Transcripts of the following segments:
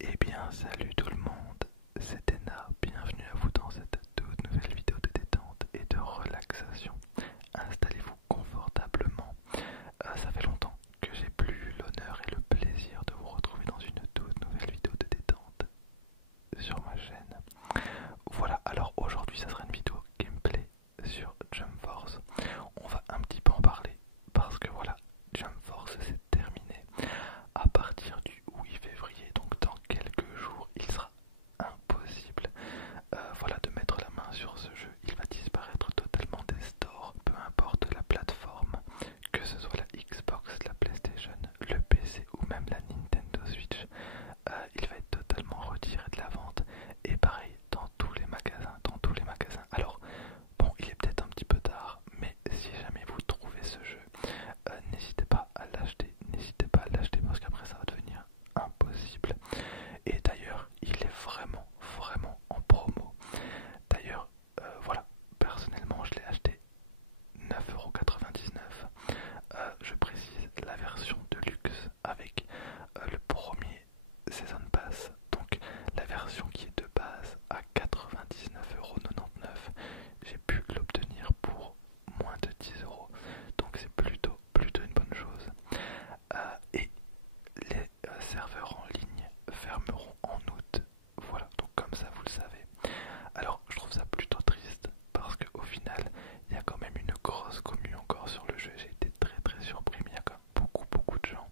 Eh bien, salut tout le monde, c'est Ena, bienvenue à vous dans cette toute nouvelle vidéo de détente et de relaxation. Installez-vous confortablement. Ça fait longtemps que j'ai plus eu l'honneur et le plaisir de vous retrouver dans une toute nouvelle vidéo de détente sur ma chaîne. Voilà, alors aujourd'hui ça sera une vidéo gameplay sur Jump Force. On va un petit peu en parler parce que voilà, Jump Force c'est terminé. À partir du 8 février, donc dans quelques jours, il sera impossible voilà, de mettre la main sur ce jeu. Il va disparaître totalement des stores, peu importe la plateforme, que ce soit la Xbox, la PlayStation, le PC ou même la Nintendo Switch. Il va être totalement retiré de la vente. Et pareil, dans tous les magasins, Alors, bon, il est peut-être un petit peu tard, mais si jamais vous trouvez ce jeu, n'hésitez pas à l'acheter. N'hésitez pas à l'acheter parce qu'après ça va devenir impossible. Et d'ailleurs, il est vraiment en promo. D'ailleurs, voilà, personnellement, je l'ai acheté 9,99 €. Je précise la version de luxe avec le premier Season Pass. Donc la version qui est de base à 99,99 €, j'ai pu l'obtenir pour moins de 10 €. Donc c'est plutôt une bonne chose. Et les serveurs en ligne fermeront en août. Voilà, donc comme ça vous le savez. Alors je trouve ça plutôt triste parce qu'au final il y a quand même une grosse commu encore sur le jeu. J'ai été très surpris, mais il y a quand même beaucoup de gens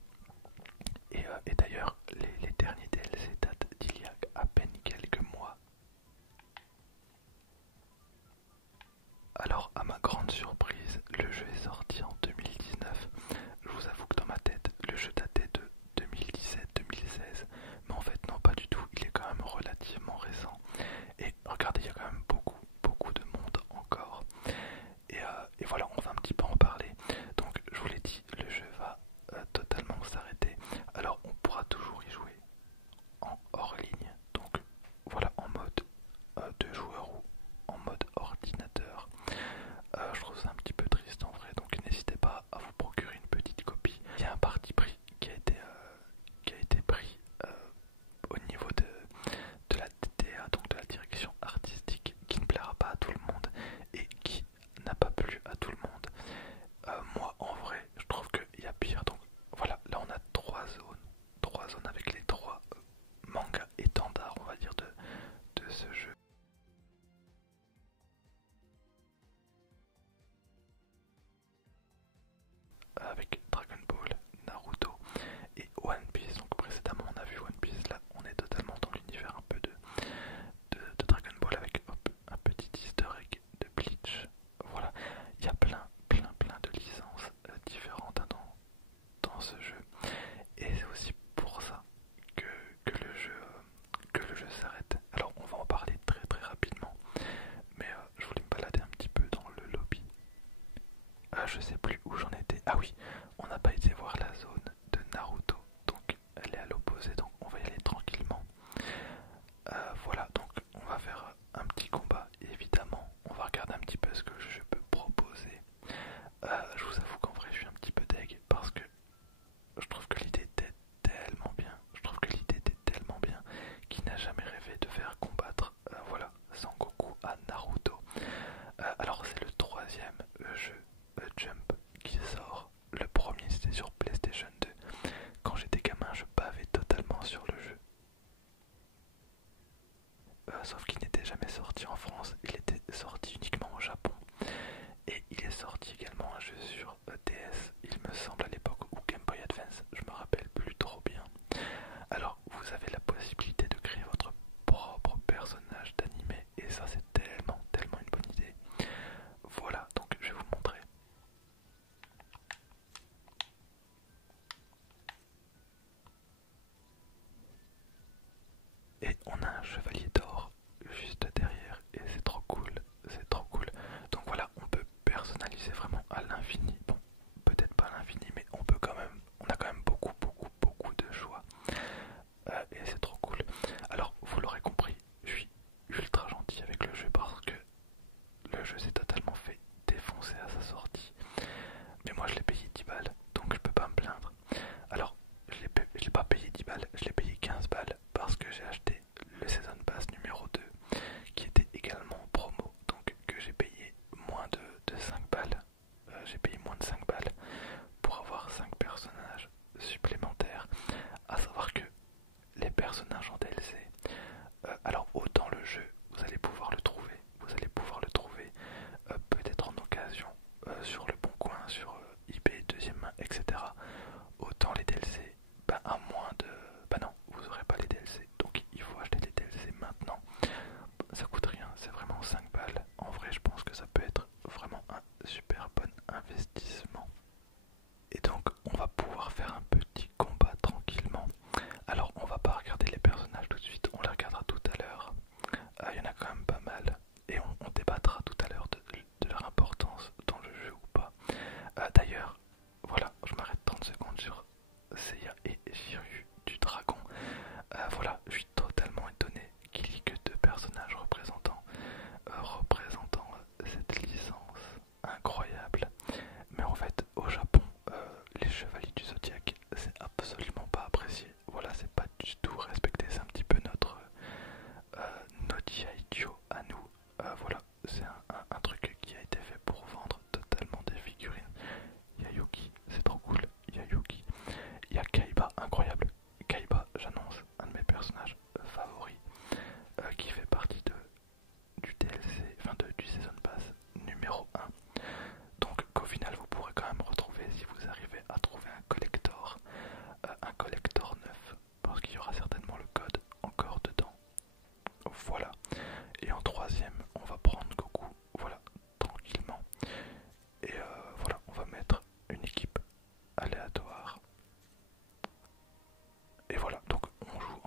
et voilà, donc on joue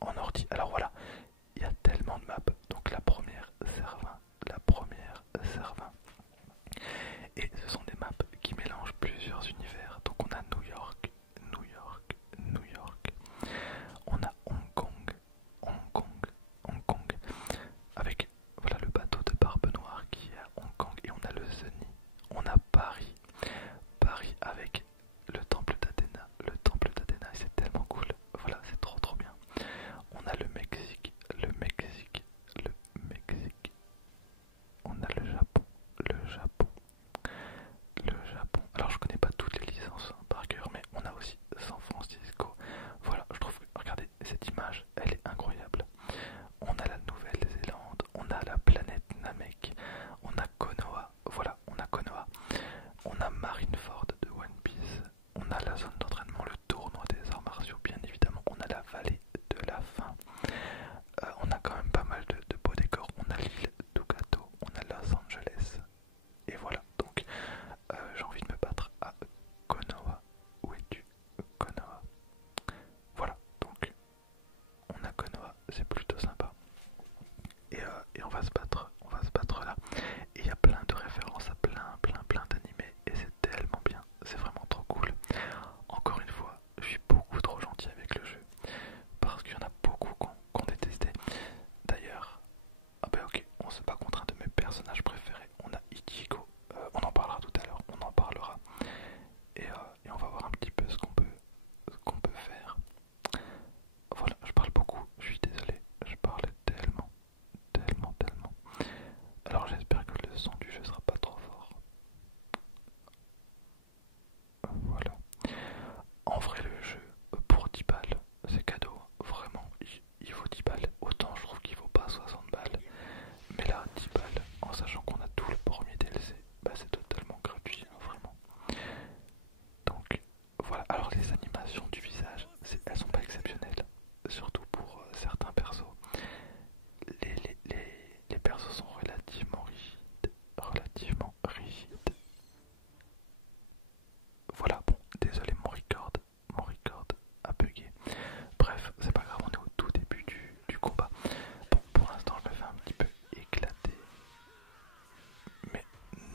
en ordi. Alors voilà, il y a tellement de maps. Donc la première Servin, la première Servin. Et ce sont des maps qui mélangent plusieurs univers. Donc on a New York, New York, New York. On a Hong Kong, Hong Kong, Hong Kong. Avec voilà le bateau de Barbe Noire qui est à Hong Kong. Et on a le Zeni. On a Paris. Paris avec le temple d'Athéna. Le temple d'Athéna, c'est tellement cool. Voilà, c'est trop trop bien. On a le Mexique, le Mexique, le Mexique. On a le Japon, le Japon, le Japon. Alors je connais pas toutes les licences par cœur, mais on a aussi San Francisco. Voilà, je trouve que, regardez, cette image, elle est incroyable. On a la Nouvelle-Zélande, on a la planète Namek, on a Konoha, voilà, on a Konoha. On a Marineford de One Piece, on a la zone d'entraînement, le tournoi des arts martiaux, bien évidemment, on a la vallée de la faim. On a quand même pas mal de beaux décors, on a l'île Ducato, on a Los Angeles, et voilà, donc j'ai envie de me battre à Konoha. Où es-tu, Konoha? Voilà, donc on a Konoha, c'est plutôt sympa. Et on va se battre là. Et il y a plein de références à plein d'animés. Et c'est tellement bien, c'est vraiment trop cool. Encore une fois, je suis beaucoup trop gentil avec le jeu. Parce qu'il y en a beaucoup qu'on détestait. D'ailleurs, ah bah ok, on se bat contre un de mes personnages préférés. On a Ichigo, on en parlera tout à l'heure, on en parlera. Et on va voir un petit peu ce qu'on peut faire. Voilà, je parle beaucoup, je suis désolé, je parle tellement. Alors j'espère que le son du jeu sera pas trop fort. Voilà. En vrai le jeu, pour 10 balles, c'est cadeau. Vraiment, il vaut 10 balles. Autant je trouve qu'il vaut pas 60 balles. Mais là, 10 balles, en sachant qu'on a tout le premier DLC, bah c'est totalement gratuit, hein, vraiment. Donc voilà, alors les animations du visage, elles sont pas exceptionnelles. Surtout pour certains persos. Les persos sont relativement rigides. Voilà, bon, désolé, mon record a bugué. Bref, c'est pas grave, on est au tout début du combat. Bon, pour l'instant, je me fais un petit peu éclater. Mais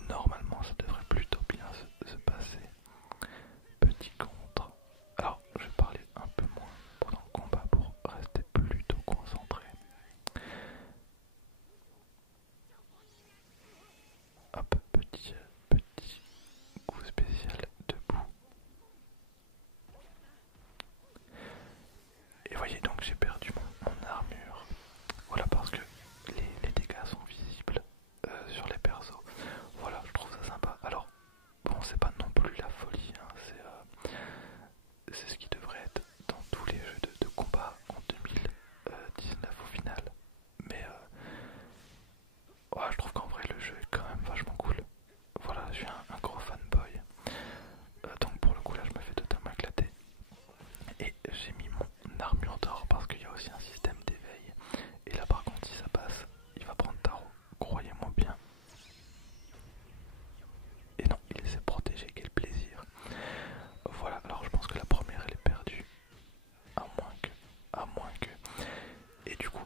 normalement, ça devrait plutôt bien se passer. Petit contre. Alors, je vais parler un peu moins pendant le combat pour rester plutôt concentré. Hop, petit coup spécial debout. Et voyez donc j'ai perdu mon armure. Voilà parce que les dégâts sont visibles sur les persos. Voilà, je trouve ça sympa. Alors, bon, c'est pas non plus la folie, hein. C'est ce qui devrait être dans tous les jeux de combat en 2019 au final. Mais ouais, je trouve qu'en vrai le jeu est quand même vachement cool. Voilà, je suis un gros fanboy. Donc pour le coup là je me fais totalement éclater. Et j'ai mis mon armure d'or parce qu'il y a aussi un système d'éveil. Et là par contre si ça passe, il va prendre tarot. Croyez-moi bien. Et non, il s'est protégé, quel plaisir. Voilà, alors je pense que la première elle est perdue. À moins que. Et du coup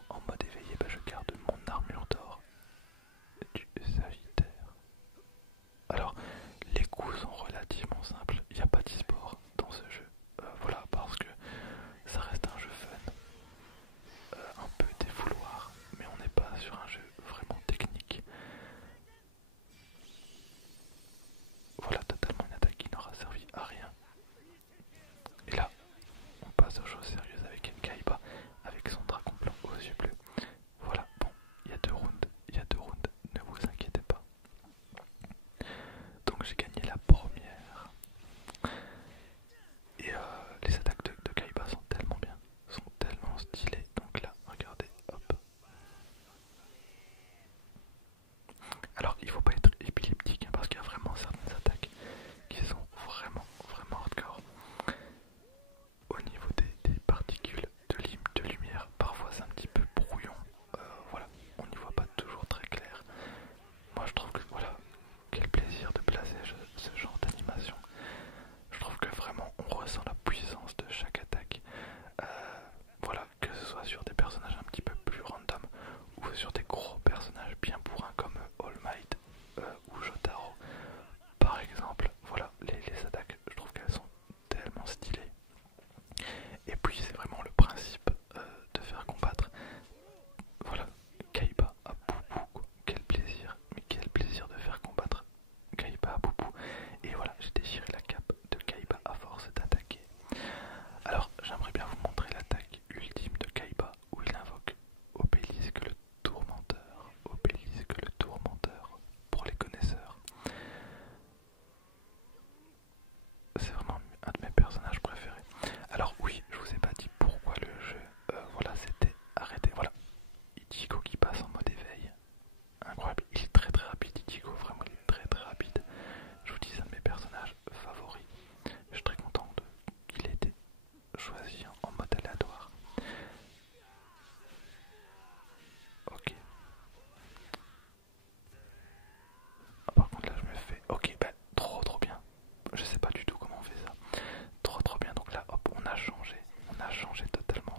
changé totalement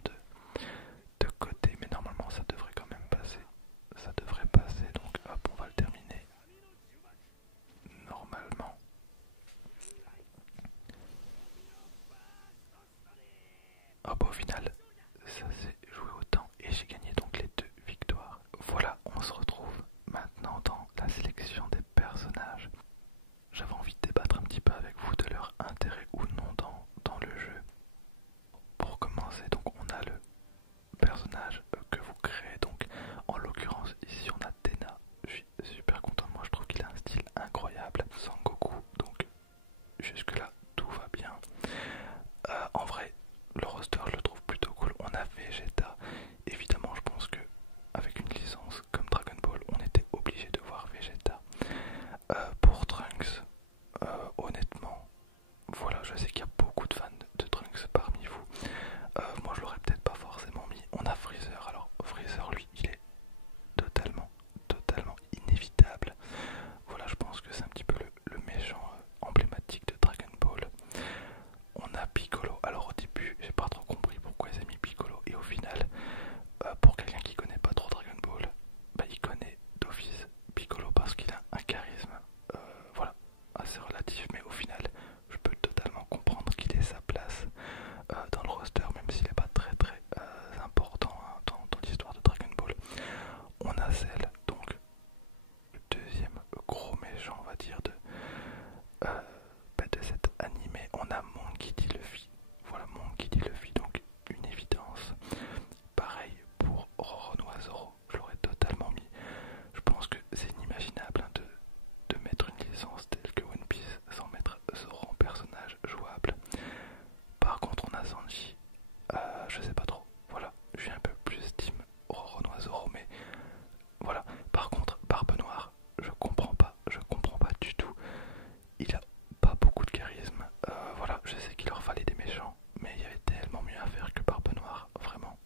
de côté, mais normalement ça devrait quand même passer. Ça devrait passer, donc hop, on va le terminer. Normalement. Hop, au final, ça s'est joué au temps et j'ai gagné donc les 2 victoires. Voilà, on se retrouve maintenant dans la sélection des personnages. J'avais envie de débattre un petit peu avec vous de leur intérêt ou non dans le jeu. Pour commencer, donc on a le personnage que vous créez, donc en l'occurrence ici on a Tena. Je suis super content de moi, je trouve qu'il a un style incroyable. Sangoku, donc jusque là tout va bien. En vrai, le roster je le trouve plutôt cool. On a Vegeta, évidemment je pense que avec une licence comme Dragon Ball on était obligé de voir Vegeta. Pour Trunks, honnêtement, voilà, je sais qu'il y a beaucoup de fans de Trunks parmi vous. Moi je l'aurais peut-être pas forcément mis. On a Freezer, alors Freezer lui il est totalement inévitable. Voilà, je pense que c'est un petit peu le méchant emblématique de Dragon Ball. On a Piccolo, alors au début j'ai pas trop compris pourquoi ils ont mis Piccolo et au final, pour quelqu'un qui connaît pas trop Dragon Ball, bah, il connaît d'office Piccolo parce qu'il a un charisme, voilà, assez relatif, mais au final je peux totalement comprendre qu'il ait sa place dans le roster, même s'il n'est pas très important hein, dans l'histoire de Dragon Ball. On a Cell, donc le deuxième gros méchant on va dire de cet animé. On a Monkey D. Luffy, voilà Monkey D. Luffy, donc une évidence. Pareil pour Roronoa Zoro, je l'aurais totalement mis. Je pense que c'est inimaginable hein, de mettre une licence telle que One Piece sans mettre Zoro en personnage jouable. Par contre on a Sanji, je sais pas trop, voilà, je suis un peu plus team Roronoa Zoro, mais voilà. Par contre Barbe Noire, je comprends pas du tout. Il a pas beaucoup de charisme, voilà, je sais qu'il leur fallait des méchants, mais il y avait tellement mieux à faire que Barbe Noire, vraiment.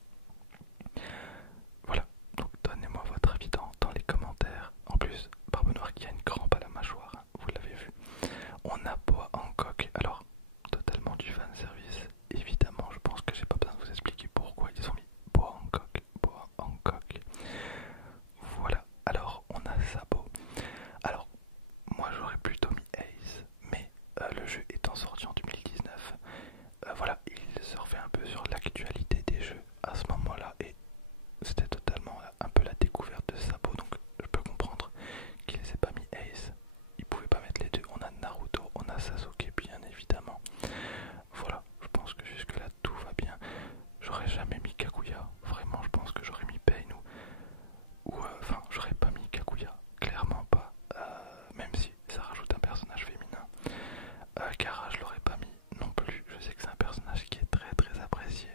Voilà, donc donnez-moi votre avis dans les commentaires. En plus, Barbe Noire qui a une crampe à la mâchoire, hein, vous l'avez vu. On a Boa Hancock, alors totalement du fanservice, évidemment, je pense que j'ai pas besoin de vous expliquer pourquoi ils ont mis Boa Hancock. Voilà, alors on a Sabo. Alors, moi j'aurais plutôt mis Ace, mais le jeu étant sorti en 2019, voilà, il surfait un peu sur l'actualité des jeux à ce moment-là et c'était totalement un peu la découverte de Sabo, donc je peux comprendre qu'il les ait pas mis Ace. Ils pouvaient pas mettre les deux. On a Naruto, on a Sasuke bien évidemment. Voilà, je pense que jusque là tout va bien. J'aurais jamais mis Kaguya, vraiment je pense que j'aurais mis Pain ou enfin j'aurais pas mis Kaguya, clairement pas, même si ça rajoute un personnage féminin. Kara je l'aurais pas mis non plus, je sais que c'est un personnage qui est très apprécié.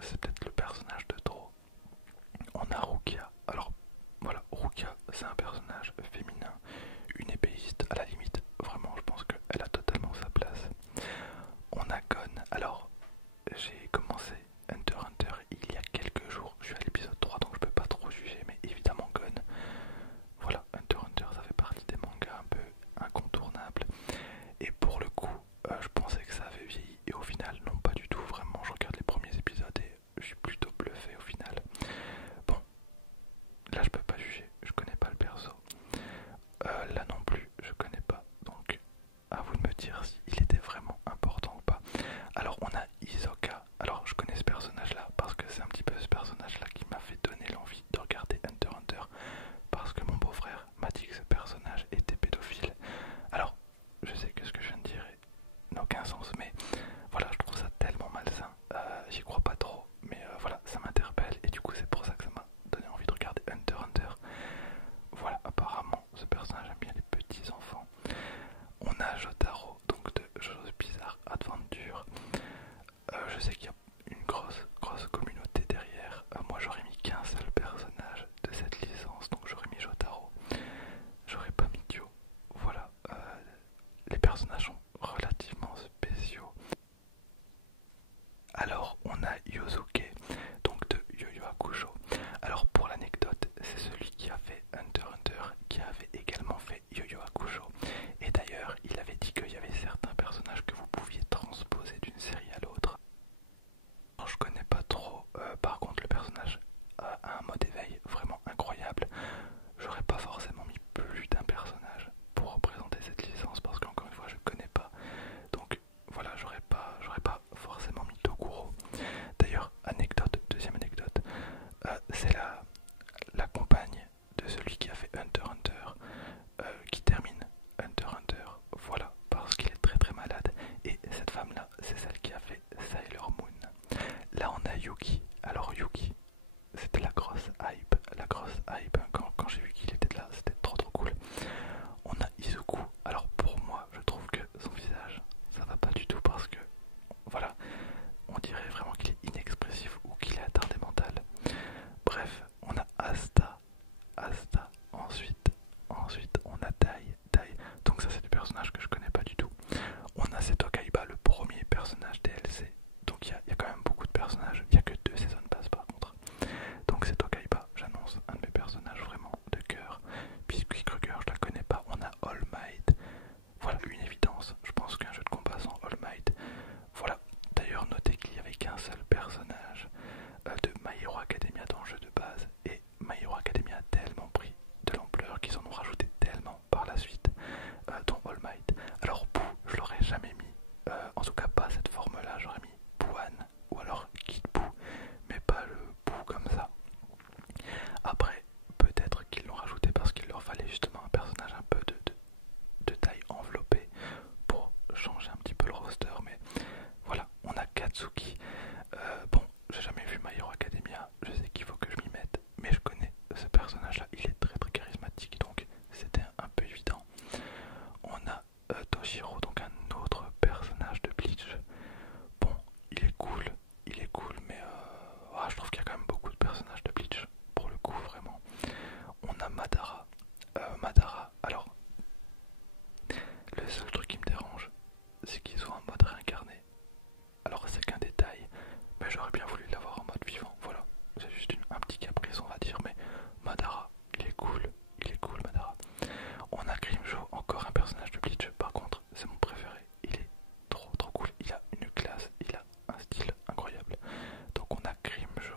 c'est peut-être le personnage de trop. On a Rukia. Alors voilà, Rukia, c'est un personnage féminin, une épéiste à la limite. Vraiment, je pense qu'elle a totalement sa place. On a Gon. Alors, j'ai commencé Hunter x Hunter il y a quelques jours. Je suis à l'épisode 3 donc je peux pas trop juger, mais évidemment Gon. Voilà, Hunter x Hunter ça fait partie des mangas un peu incontournables. Et pour le coup, je pensais que ça avait vieilli et au final non pas du tout. Vraiment, je regarde les premiers épisodes et je suis plutôt bluffé au final. Bon, là je peux pas juger, je connais pas le perso. Là non plus, je connais pas. Donc à vous de me dire s'il était vraiment important ou pas. Alors on a Hisoka. Alors je connais ce personnage là parce que c'est un petit peu ce personnage là qui m'a fait donner l'envie de regarder Hunter x Hunter. Parce que mon beau-frère m'a dit que ce personnage était pédophile. Alors je sais que ce que je viens de dire n'a aucun sens, mais voilà, je trouve ça tellement malsain. J'y crois pas trop, mais voilà, ça m'interpelle et du coup c'est pour ça que ça m'a donné envie de regarder Hunter x Hunter. Voilà, apparemment ce personnage aime bien les petits enfants. On a Jotaro, donc de Jojo's Bizarre Adventure. Je sais qu'il y a une grosse communauté derrière. Moi j'aurais mis qu'un seul personnage de cette licence, donc j'aurais mis Jotaro. J'aurais pas mis Dio. Voilà, les personnages sont relativement spéciaux. Alors on a Yosuke, donc de Yu Yu Hakusho. Alors pour l'anecdote, c'est celui qui a fait Hunter x Hunter qui avait également fait Yu Yu Hakusho. Et d'ailleurs, il avait dit qu'il y avait certains personnages que vous pouviez transposer d'une série à l'autre. Je connais pas trop, par contre le personnage a un mode éveil vraiment incroyable. J'aurais pas forcément mis plus d'un personnage pour représenter cette licence parce qu'encore une fois je connais pas. Donc voilà, j'aurais pas forcément mis Toguro. D'ailleurs, deuxième anecdote, c'est la compagne de celui qui a fait Hunter x Hunter qui termine Hunter x Hunter. Voilà, parce qu'il est très malade. Et cette femme-là, c'est celle qui a fait Sailor Moon. Là, on a Yuki. Alors Yuki, c'était la grosse hype. Quand j'ai vu qu'il était là, c'était trop cool. On a Izuku. Alors pour moi, je trouve que son visage, ça va pas du tout parce que, voilà, on dirait vraiment qu'il est inexpressif ou qu'il est attardé mental. Bref, on a Asta. Ensuite, on a Tai. Donc ça c'est des personnages que je connais pas du tout. On a Seto Kaiba, le premier personnage DLC. Donc il y a quand même beaucoup de personnages. Il n'y a que 2 saisons de passe par contre. Donc Seto Kaiba, j'annonce un de mes personnages vraiment de cœur. Biscuit Kruger, je la connais pas. On a All Might. Voilà une évidence. Je pense qu'un jeu de combat sans All Might. Voilà. D'ailleurs, notez qu'il n'y avait qu'un seul personnage de My Hero Academia dans le jeu de base. Et My Hero Academia a tellement pris de l'ampleur qu'ils en ont rajouté tellement par la suite, dont All Might. Alors Boo, je l'aurais jamais mis, en tout cas pas cette forme là, j'aurais mis Bouan ou alors Kid Boo, mais pas le Boo comme ça. Après, peut-être qu'ils l'ont rajouté parce qu'il leur fallait justement un personnage un peu de taille enveloppée pour changer un petit peu le roster, mais voilà, on a Katsuki. Bon, j'ai jamais vu My Hero Academia, je sais qu'il faut que je m'y mette, mais je connais ce personnage là, il est très charismatique, donc c'était un peu évident. On a Toshiro, donc un autre personnage de Bleach. Bon, il est cool, mais je trouve qu'il y a quand même beaucoup de personnages de Bleach, pour le coup vraiment. On a Madara. Alors, le seul truc qui me dérange, c'est qu'il soit en mode réincarné. Alors c'est qu'un détail, mais j'aurais bien voulu l'avoir en mode vivant, voilà. C'est juste un petit caprice on va dire, mais Madara, il est cool Madara. On a Grimjo, encore un personnage de Bleach, par contre c'est mon préféré, il est trop cool, il a une classe, il a un style incroyable. Donc on a Grimjo,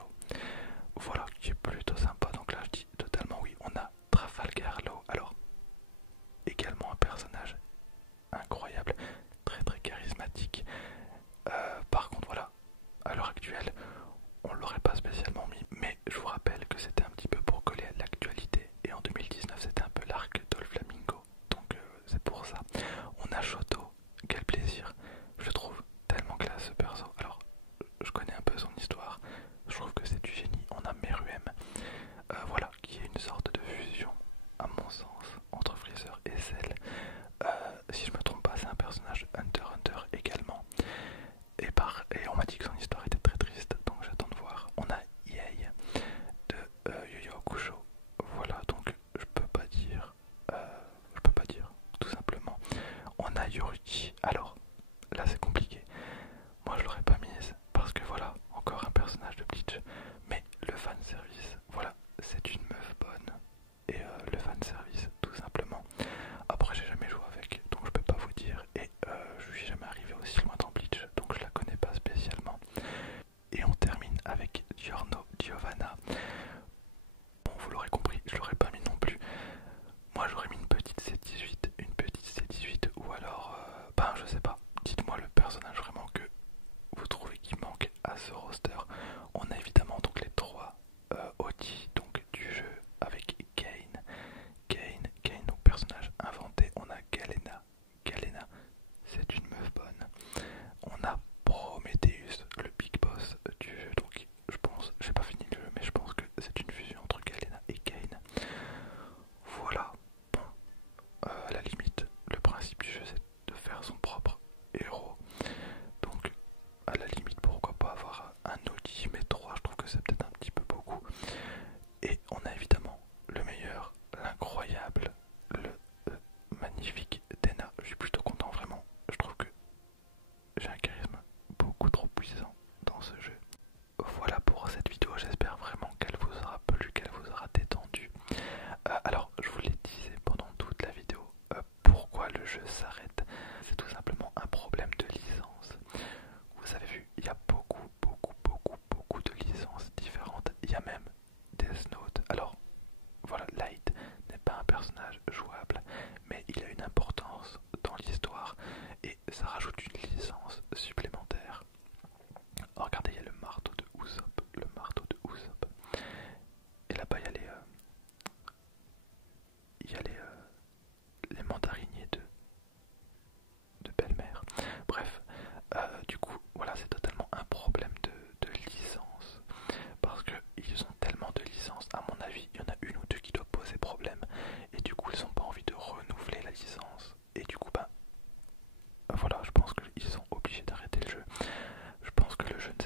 voilà, qui est plutôt sympa, donc là je dis totalement oui. On a Trafalgar Law, alors également un personnage incroyable, très charismatique. Par contre voilà, à l'heure actuelle, on l'aurait pas spécialement mis, mais je vous rappelle que c'était un petit peu pour coller à l'actualité, et en 2019 c'était un peu l'arc Doflamingo, donc c'est pour ça. On a Shoto, quel plaisir, je le trouve tellement classe ce perso. Alors, je connais un peu son histoire, je trouve que c'est du génie. On a Meruem, voilà, qui est une sorte de fusion, à mon sens, entre Freezer et Cell. Si je me trompe pas, c'est un personnage Hunter x Hunter également. Et on m'a dit que son histoire était très triste, donc j'attends ce roster. On a évidemment donc les trois OG donc du jeu avec Kayn, donc personnage inventé. On a Galena, c'est une meuf bonne. On a Prometheus, le big boss du jeu. Donc je pense, j'ai pas fini le jeu, mais je pense que c'est une fusion entre Galena et Kayn. Voilà. Bon, à la limite, le principe du jeu c'est de faire son propre héros. Donc à la limite, pourquoi pas avoir un OG, mais 3 je trouve que c'est peut-être un petit peu beaucoup. Et on a évidemment le meilleur, l'incroyable, le magnifique Dena. Je suis plutôt content, vraiment. Je trouve que j'ai un charisme beaucoup trop puissant dans ce jeu. Voilà pour cette vidéo, j'espère vraiment qu'elle vous aura plu, qu'elle vous aura détendu. Alors, je vous l'ai dit pendant toute la vidéo, pourquoi le jeu s'arrête. C'est tout simplement un problème de licence. Vous avez vu, il y a beaucoup de licences différentes. Il y a même Death Note. Alors, voilà, Light n'est pas un personnage jouable, mais il a une importance dans l'histoire et ça rajoute une licence supplémentaire. Oh, regardez, il y a le marteau de Usopp, et là-bas il y a les mandariniers de belle-mère. Bref, du coup, voilà, c'est totalement un problème de licence. Parce qu'ils ont tellement de licences, à mon avis, il y en a une ou deux qui doivent poser problème. Et du coup, ils n'ont pas envie de renouveler la licence. Et du coup, voilà, je pense qu'ils sont obligés d'arrêter le jeu. Je pense que le jeu ne